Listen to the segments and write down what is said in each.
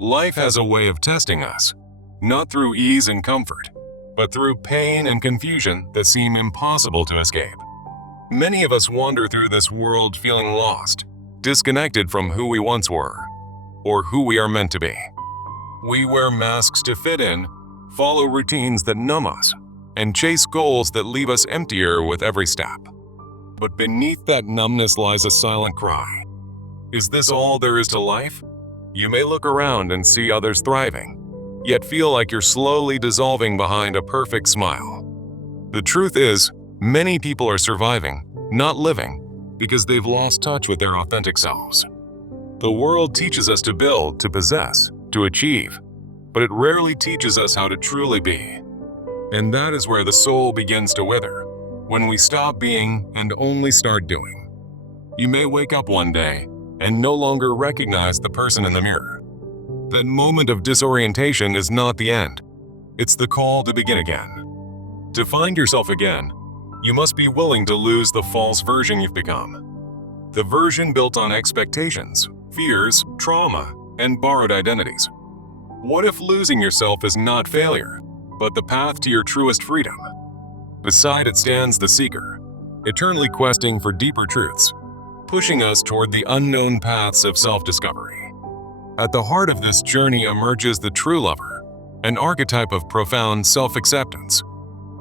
Life has a way of testing us, not through ease and comfort, but through pain and confusion that seem impossible to escape. Many of us wander through this world feeling lost, disconnected from who we once were, or who we are meant to be. We wear masks to fit in, follow routines that numb us, and chase goals that leave us emptier with every step. But beneath that numbness lies a silent cry. Is this all there is to life? You may look around and see others thriving, yet feel like you're slowly dissolving behind a perfect smile. The truth is, many people are surviving, not living, because they've lost touch with their authentic selves. The world teaches us to build, to possess, to achieve, but it rarely teaches us how to truly be. And that is where the soul begins to wither, when we stop being and only start doing. You may wake up one day and no longer recognize the person in the mirror. That moment of disorientation is not the end. It's the call to begin again. To find yourself again, you must be willing to lose the false version you've become. The version built on expectations, fears, trauma, and borrowed identities. What if losing yourself is not failure, but the path to your truest freedom? Beside it stands the seeker, eternally questing for deeper truths, pushing us toward the unknown paths of self-discovery. At the heart of this journey emerges the true lover, an archetype of profound self-acceptance,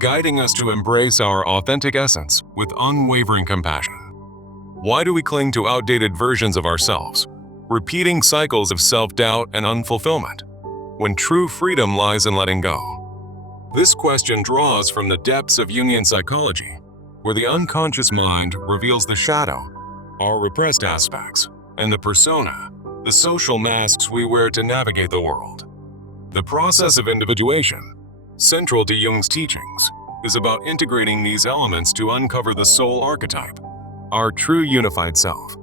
guiding us to embrace our authentic essence with unwavering compassion. Why do we cling to outdated versions of ourselves, repeating cycles of self-doubt and unfulfillment, when true freedom lies in letting go? This question draws from the depths of Jungian psychology, where the unconscious mind reveals the shadow, our repressed aspects, and the persona, the social masks we wear to navigate the world. The process of individuation, central to Jung's teachings, is about integrating these elements to uncover the soul archetype, our true unified self.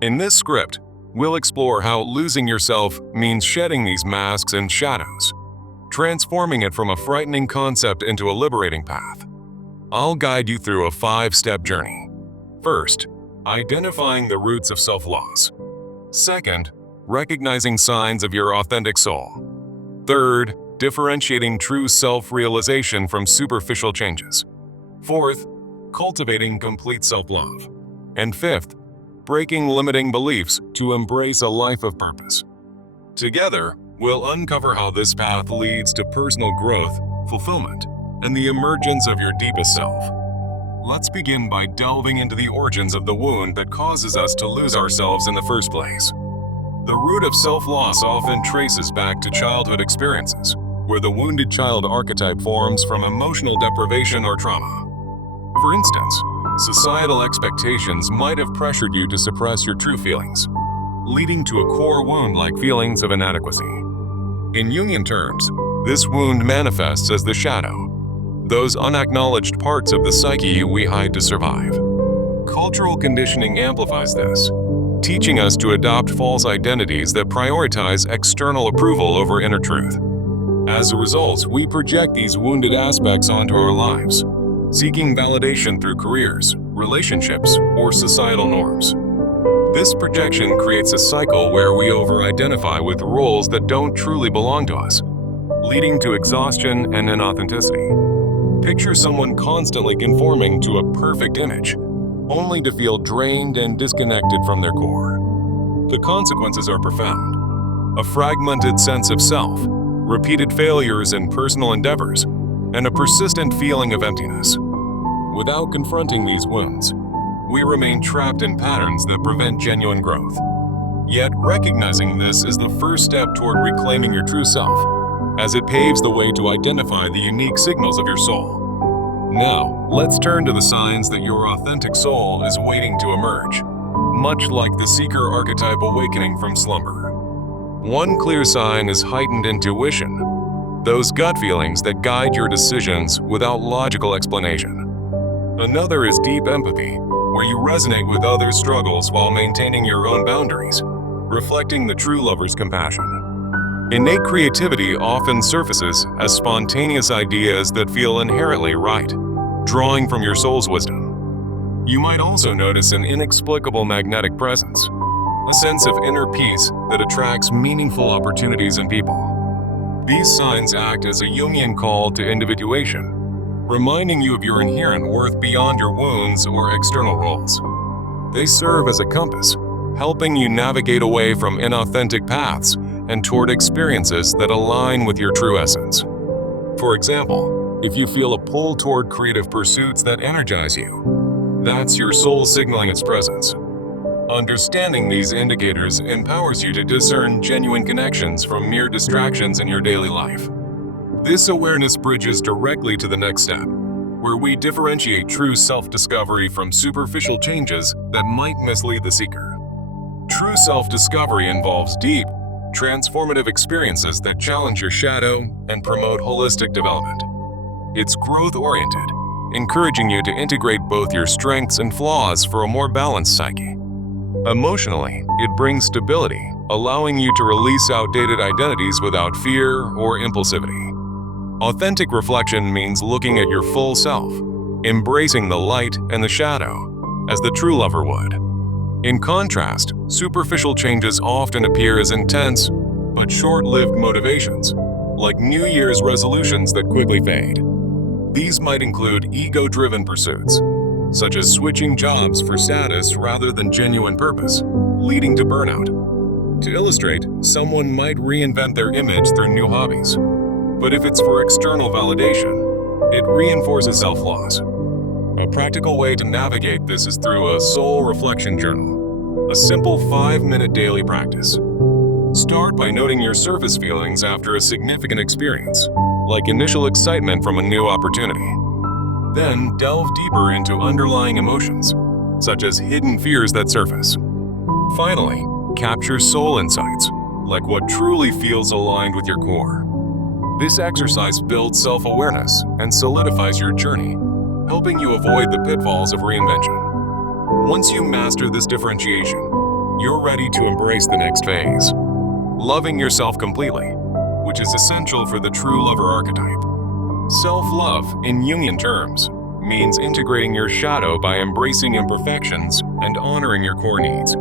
In this script, we'll explore how losing yourself means shedding these masks and shadows, transforming it from a frightening concept into a liberating path. I'll guide you through a 5-step journey. First, identifying the roots of self-loss. Second, recognizing signs of your authentic soul. Third, differentiating true self-realization from superficial changes. Fourth, cultivating complete self-love. And fifth, breaking limiting beliefs to embrace a life of purpose. Together, we'll uncover how this path leads to personal growth, fulfillment, and the emergence of your deepest self. Let's begin by delving into the origins of the wound that causes us to lose ourselves in the first place. The root of self-loss often traces back to childhood experiences, where the wounded child archetype forms from emotional deprivation or trauma. For instance, societal expectations might have pressured you to suppress your true feelings, leading to a core wound like feelings of inadequacy. In Jungian terms, this wound manifests as the shadow, those unacknowledged parts of the psyche we hide to survive. Cultural conditioning amplifies this, teaching us to adopt false identities that prioritize external approval over inner truth. As a result, we project these wounded aspects onto our lives, seeking validation through careers, relationships, or societal norms. This projection creates a cycle where we over-identify with roles that don't truly belong to us, leading to exhaustion and inauthenticity. Picture someone constantly conforming to a perfect image, only to feel drained and disconnected from their core. The consequences are profound. A fragmented sense of self, repeated failures in personal endeavors, and a persistent feeling of emptiness. Without confronting these wounds, we remain trapped in patterns that prevent genuine growth. Yet, recognizing this is the first step toward reclaiming your true self, as it paves the way to identify the unique signals of your soul. Now, let's turn to the signs that your authentic soul is waiting to emerge, much like the seeker archetype awakening from slumber. One clear sign is heightened intuition, those gut feelings that guide your decisions without logical explanation. Another is deep empathy, where you resonate with others' struggles while maintaining your own boundaries, reflecting the true lover's compassion. Innate creativity often surfaces as spontaneous ideas that feel inherently right, drawing from your soul's wisdom. You might also notice an inexplicable magnetic presence, a sense of inner peace that attracts meaningful opportunities and people. These signs act as a Jungian call to individuation, reminding you of your inherent worth beyond your wounds or external roles. They serve as a compass, helping you navigate away from inauthentic paths and toward experiences that align with your true essence. For example, if you feel a pull toward creative pursuits that energize you, that's your soul signaling its presence. Understanding these indicators empowers you to discern genuine connections from mere distractions in your daily life. This awareness bridges directly to the next step, where we differentiate true self-discovery from superficial changes that might mislead the seeker. True self-discovery involves deep, transformative experiences that challenge your shadow and promote holistic development. It's growth-oriented, encouraging you to integrate both your strengths and flaws for a more balanced psyche. Emotionally, it brings stability, allowing you to release outdated identities without fear or impulsivity. Authentic reflection means looking at your full self, embracing the light and the shadow, as the true lover would. In contrast, superficial changes often appear as intense but short-lived motivations, like New Year's resolutions that quickly fade. These might include ego-driven pursuits, such as switching jobs for status rather than genuine purpose, leading to burnout. To illustrate, someone might reinvent their image through new hobbies. But if it's for external validation, it reinforces self-loss. A practical way to navigate this is through a soul reflection journal, a simple 5-minute daily practice. Start by noting your surface feelings after a significant experience, like initial excitement from a new opportunity. Then delve deeper into underlying emotions, such as hidden fears that surface. Finally, capture soul insights, like what truly feels aligned with your core. This exercise builds self-awareness and solidifies your journey, helping you avoid the pitfalls of reinvention. Once you master this differentiation, you're ready to embrace the next phase, loving yourself completely, which is essential for the true lover archetype. Self-love, in Jungian terms, means integrating your shadow by embracing imperfections and honoring your core needs.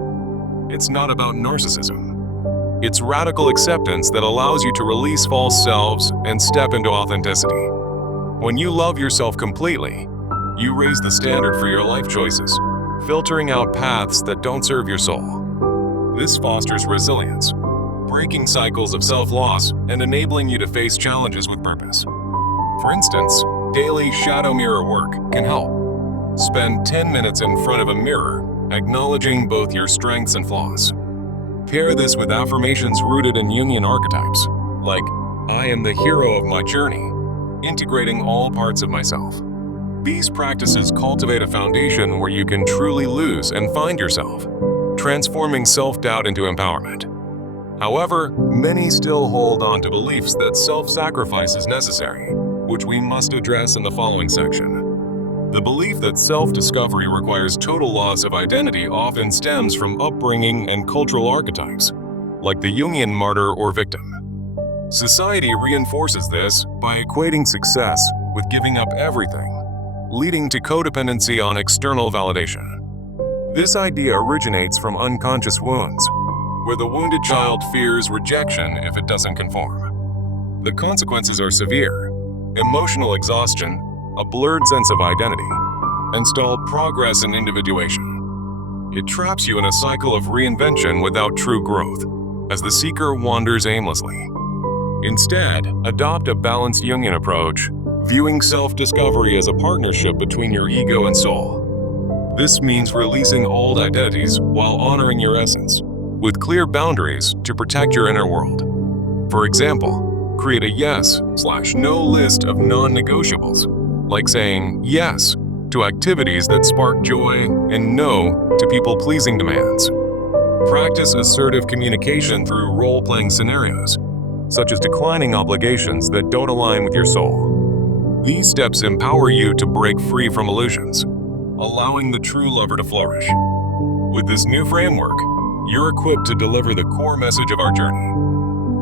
It's not about narcissism. It's radical acceptance that allows you to release false selves and step into authenticity. When you love yourself completely, you raise the standard for your life choices, filtering out paths that don't serve your soul. This fosters resilience, breaking cycles of self-loss and enabling you to face challenges with purpose. For instance, daily shadow mirror work can help. Spend 10 minutes in front of a mirror, acknowledging both your strengths and flaws. Pair this with affirmations rooted in Jungian archetypes, like, I am the hero of my journey, integrating all parts of myself. These practices cultivate a foundation where you can truly lose and find yourself, transforming self-doubt into empowerment. However, many still hold on to beliefs that self-sacrifice is necessary, which we must address in the following section. The belief that self-discovery requires total loss of identity often stems from upbringing and cultural archetypes, like the Jungian martyr or victim. Society reinforces this by equating success with giving up everything, leading to codependency on external validation. This idea originates from unconscious wounds, where the wounded child fears rejection if it doesn't conform. The consequences are severe: emotional exhaustion, a blurred sense of identity, and stalled progress and individuation. It traps you in a cycle of reinvention without true growth, as the seeker wanders aimlessly. Instead, adopt a balanced Jungian approach, viewing self-discovery as a partnership between your ego and soul. This means releasing old identities while honoring your essence, with clear boundaries to protect your inner world. For example, create a yes/no list of non-negotiables, like saying yes to activities that spark joy and no to people-pleasing demands. Practice assertive communication through role-playing scenarios, such as declining obligations that don't align with your soul. These steps empower you to break free from illusions, allowing the true lover to flourish. With this new framework, you're equipped to deliver the core message of our journey.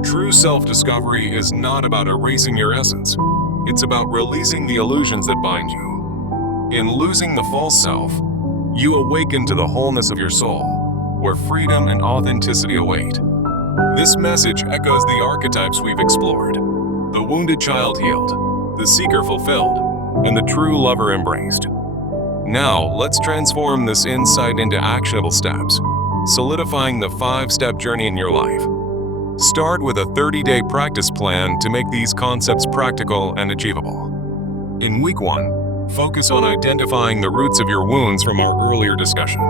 True self-discovery is not about erasing your essence. It's about releasing the illusions that bind you. In losing the false self, you awaken to the wholeness of your soul, where freedom and authenticity await. This message echoes the archetypes we've explored: the wounded child healed, the seeker fulfilled, and the true lover embraced. Now, let's transform this insight into actionable steps, solidifying the 5-step journey in your life. Start with a 30-day practice plan to make these concepts practical and achievable. In week 1, focus on identifying the roots of your wounds from our earlier discussion.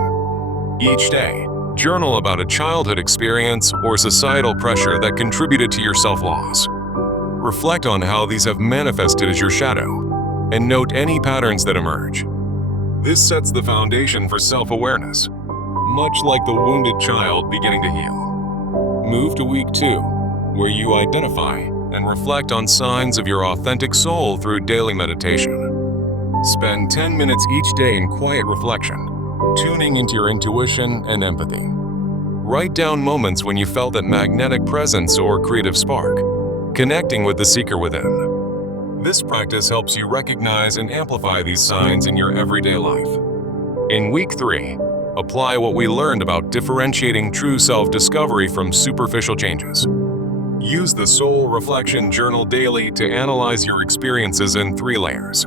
Each day, journal about a childhood experience or societal pressure that contributed to your self-loss. Reflect on how these have manifested as your shadow, and note any patterns that emerge. This sets the foundation for self-awareness, much like the wounded child beginning to heal. Move to week 2, where you identify and reflect on signs of your authentic soul through daily meditation. Spend 10 minutes each day in quiet reflection, tuning into your intuition and empathy. Write down moments when you felt that magnetic presence or creative spark, connecting with the seeker within. This practice helps you recognize and amplify these signs in your everyday life. In week 3, apply what we learned about differentiating true self-discovery from superficial changes. Use the Soul Reflection Journal daily to analyze your experiences in 3 layers.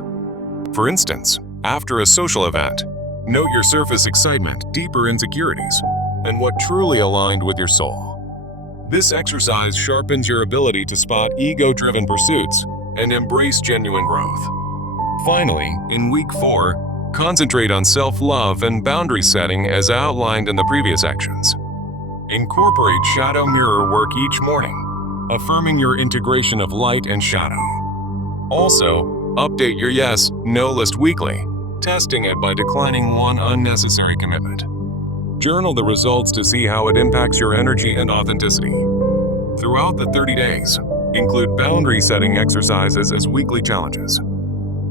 For instance, after a social event, note your surface excitement, deeper insecurities, and what truly aligned with your soul. This exercise sharpens your ability to spot ego-driven pursuits and embrace genuine growth. Finally, in week 4, concentrate on self-love and boundary setting as outlined in the previous actions. Incorporate shadow mirror work each morning, affirming your integration of light and shadow. Also, update your yes/no list weekly, testing it by declining one unnecessary commitment. Journal the results to see how it impacts your energy and authenticity. Throughout the 30 days, include boundary setting exercises as weekly challenges.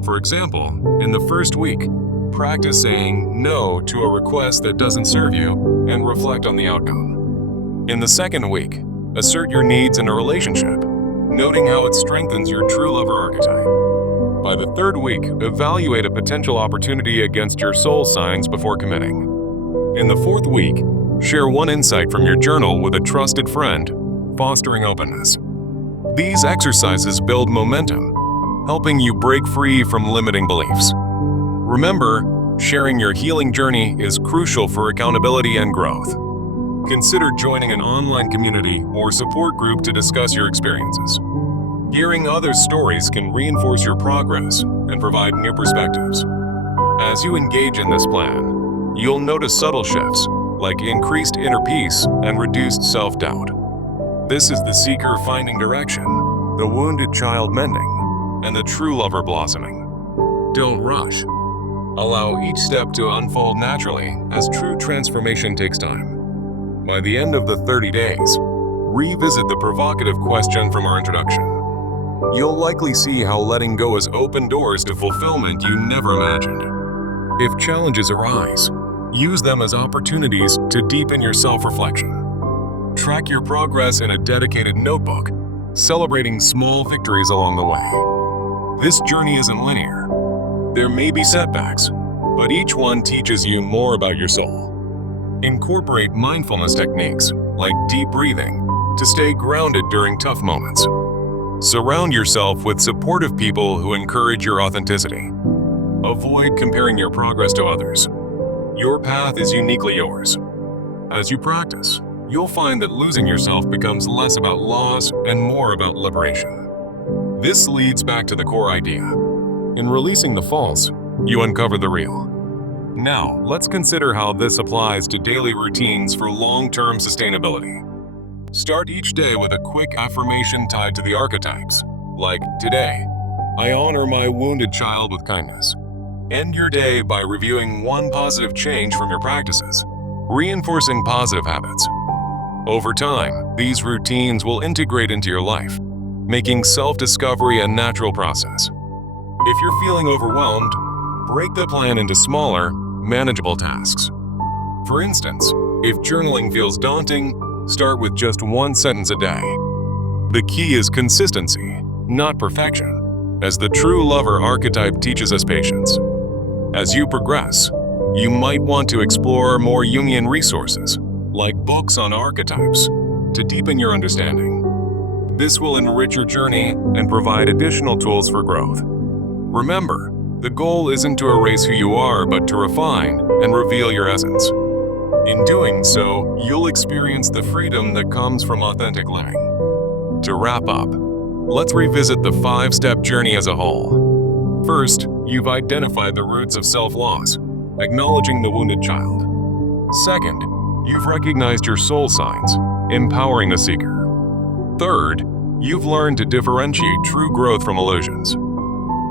For example, in the first week, practice saying no to a request that doesn't serve you and reflect on the outcome. In the second week, assert your needs in a relationship, noting how it strengthens your true lover archetype. By the third week, evaluate a potential opportunity against your soul signs before committing. In the fourth week, share one insight from your journal with a trusted friend, fostering openness. These exercises build momentum, helping you break free from limiting beliefs. Remember, sharing your healing journey is crucial for accountability and growth. Consider joining an online community or support group to discuss your experiences. Hearing others' stories can reinforce your progress and provide new perspectives. As you engage in this plan, you'll notice subtle shifts like increased inner peace and reduced self-doubt. This is the seeker finding direction, the wounded child mending, and the true lover blossoming. Don't rush. Allow each step to unfold naturally, as true transformation takes time. By the end of the 30 days, revisit the provocative question from our introduction. You'll likely see how letting go has opened doors to fulfillment you never imagined. If challenges arise, use them as opportunities to deepen your self-reflection. Track your progress in a dedicated notebook, celebrating small victories along the way. This journey isn't linear. There may be setbacks, but each one teaches you more about your soul. Incorporate mindfulness techniques like deep breathing to stay grounded during tough moments. Surround yourself with supportive people who encourage your authenticity. Avoid comparing your progress to others. Your path is uniquely yours. As you practice, you'll find that losing yourself becomes less about loss and more about liberation. This leads back to the core idea. In releasing the false, you uncover the real. Now, let's consider how this applies to daily routines for long-term sustainability. Start each day with a quick affirmation tied to the archetypes, like, "Today, I honor my wounded child with kindness." End your day by reviewing one positive change from your practices, reinforcing positive habits. Over time, these routines will integrate into your life, making self-discovery a natural process. If you're feeling overwhelmed, break the plan into smaller, manageable tasks. For instance, if journaling feels daunting, start with just one sentence a day. The key is consistency, not perfection, as the true lover archetype teaches us patience. As you progress, you might want to explore more Jungian resources, like books on archetypes, to deepen your understanding. This will enrich your journey and provide additional tools for growth. Remember, the goal isn't to erase who you are, but to refine and reveal your essence. In doing so, you'll experience the freedom that comes from authentic living. To wrap up, let's revisit the 5-step journey as a whole. First, you've identified the roots of self-loss, acknowledging the wounded child. Second, you've recognized your soul signs, empowering the seeker. Third, you've learned to differentiate true growth from illusions.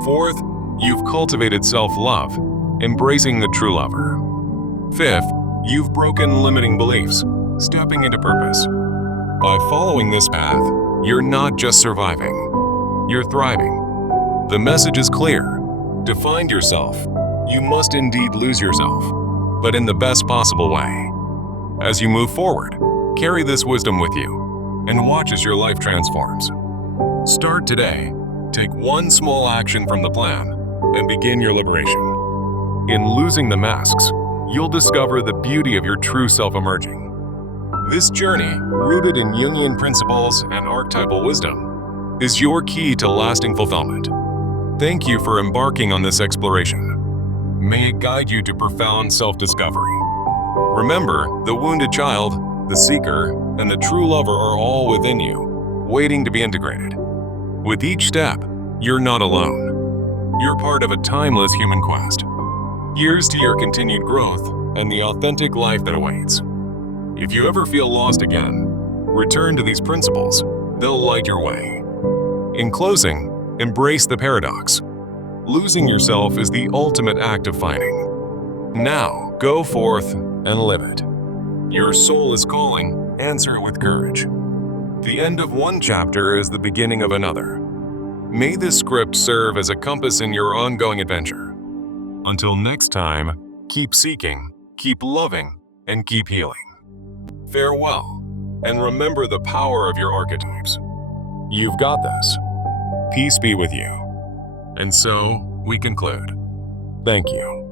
Fourth, you've cultivated self-love, embracing the true lover. Fifth, you've broken limiting beliefs, stepping into purpose. By following this path, you're not just surviving, you're thriving. The message is clear. To find yourself, you must indeed lose yourself, but in the best possible way. As you move forward, carry this wisdom with you and watch as your life transforms. Start today. Take one small action from the plan and begin your liberation. In losing the masks, you'll discover the beauty of your true self emerging. This journey, rooted in Jungian principles and archetypal wisdom, is your key to lasting fulfillment. Thank you for embarking on this exploration. May it guide you to profound self-discovery. Remember, the wounded child, the seeker, and the true lover are all within you, waiting to be integrated. With each step, you're not alone. You're part of a timeless human quest. Here's to your continued growth and the authentic life that awaits. If you ever feel lost again, return to these principles. They'll light your way. In closing, embrace the paradox. Losing yourself is the ultimate act of finding. Now, go forth and live it. Your soul is calling, answer it with courage. The end of one chapter is the beginning of another. May this script serve as a compass in your ongoing adventure. Until next time, keep seeking, keep loving, and keep healing. Farewell, and remember the power of your archetypes. You've got this. Peace be with you. And so, we conclude. Thank you.